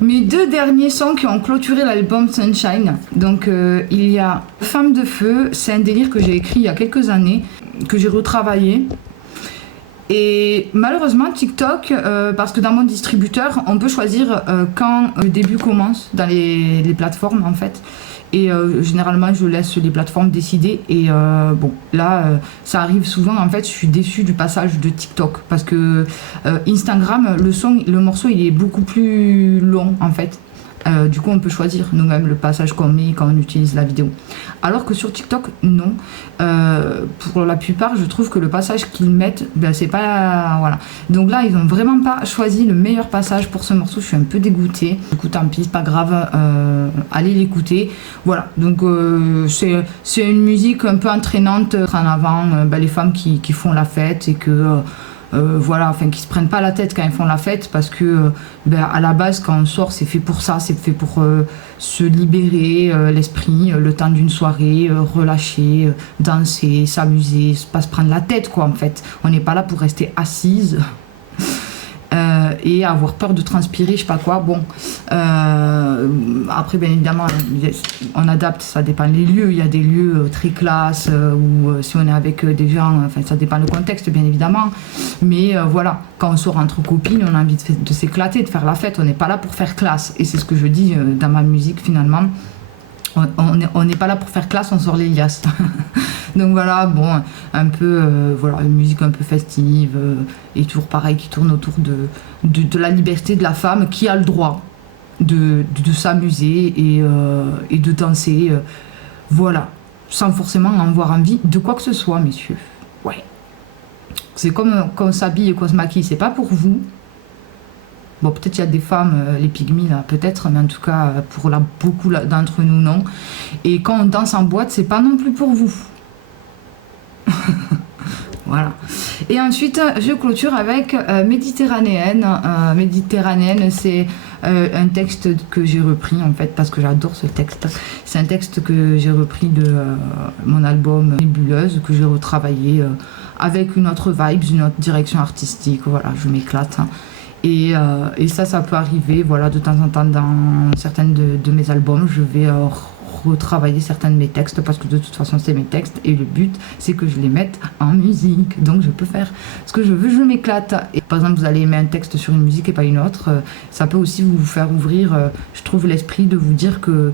Mes deux derniers sons qui ont clôturé l'album Sunshine. Donc il y a Femme de feu, c'est un délire que j'ai écrit il y a quelques années, que j'ai retravaillé. Et malheureusement TikTok, parce que dans mon distributeur, on peut choisir quand le début commence dans les plateformes en fait. Et généralement je laisse les plateformes décider et bon là ça arrive souvent en fait, je suis déçue du passage de TikTok parce que Instagram le morceau il est beaucoup plus long en fait. Du coup on peut choisir nous-mêmes le passage qu'on met quand on utilise la vidéo, alors que sur TikTok non. Pour la plupart je trouve que le passage qu'ils mettent c'est pas voilà, donc là ils ont vraiment pas choisi le meilleur passage pour ce morceau. Je suis un peu dégoûtée, du coup tant pis, c'est pas grave, allez l'écouter. Voilà, donc c'est une musique un peu entraînante en avant les femmes qui font la fête et que voilà, enfin qui se prennent pas la tête quand ils font la fête, parce que à la base quand on sort c'est fait pour ça, c'est fait pour se libérer l'esprit, le temps d'une soirée, relâcher, danser, s'amuser, pas se prendre la tête quoi en fait. On n'est pas là pour rester assise et avoir peur de transpirer, je sais pas quoi. Bon, après bien évidemment on adapte, ça dépend des lieux. Il y a des lieux très classe où si on est avec des gens, enfin ça dépend le contexte bien évidemment. Mais voilà, quand on sort entre copines, on a envie de s'éclater, de faire la fête. On n'est pas là pour faire classe. Et c'est ce que je dis dans ma musique finalement. On n'est pas là pour faire classe, on sort les liasses. Donc voilà, bon, un peu, voilà, une musique un peu festive, et toujours pareil, qui tourne autour de la liberté de la femme qui a le droit de s'amuser et de danser, voilà, sans forcément en avoir envie de quoi que ce soit, messieurs. Ouais. C'est comme quand on s'habille et qu'on se maquille, c'est pas pour vous. Bon, peut-être il y a des femmes, les pygmies là, peut-être, mais en tout cas, pour beaucoup d'entre nous, non. Et quand on danse en boîte, c'est pas non plus pour vous. Voilà. Et ensuite, je clôture avec Méditerranéenne. Méditerranéenne, c'est un texte que j'ai repris en fait, parce que j'adore ce texte. C'est un texte que j'ai repris de mon album Nébuleuse, que j'ai retravaillé avec une autre vibe, une autre direction artistique. Voilà, je m'éclate. Et ça peut arriver, voilà, de temps en temps dans certains de mes albums, je vais retravailler certains de mes textes, parce que de toute façon c'est mes textes et le but c'est que je les mette en musique, donc je peux faire ce que je veux, je m'éclate. Et par exemple vous allez aimer un texte sur une musique et pas une autre, ça peut aussi vous faire ouvrir, je trouve, l'esprit de vous dire que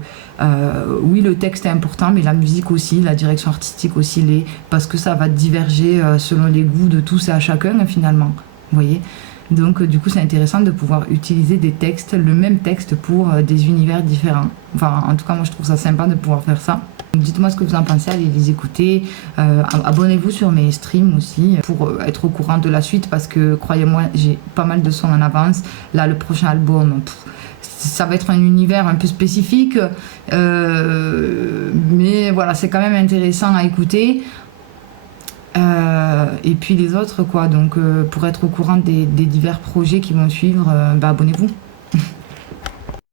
oui, le texte est important, mais la musique aussi, la direction artistique aussi l'est, parce que ça va diverger selon les goûts de tous et à chacun finalement, vous voyez. Donc du coup c'est intéressant de pouvoir utiliser des textes, le même texte pour des univers différents. Enfin en tout cas moi je trouve ça sympa de pouvoir faire ça. Donc, dites-moi ce que vous en pensez, allez les écouter. Abonnez-vous sur mes streams aussi pour être au courant de la suite, parce que croyez-moi j'ai pas mal de sons en avance. Là le prochain album, ça va être un univers un peu spécifique, mais voilà, c'est quand même intéressant à écouter. Et puis les autres quoi, donc pour être au courant des divers projets qui vont suivre, abonnez-vous.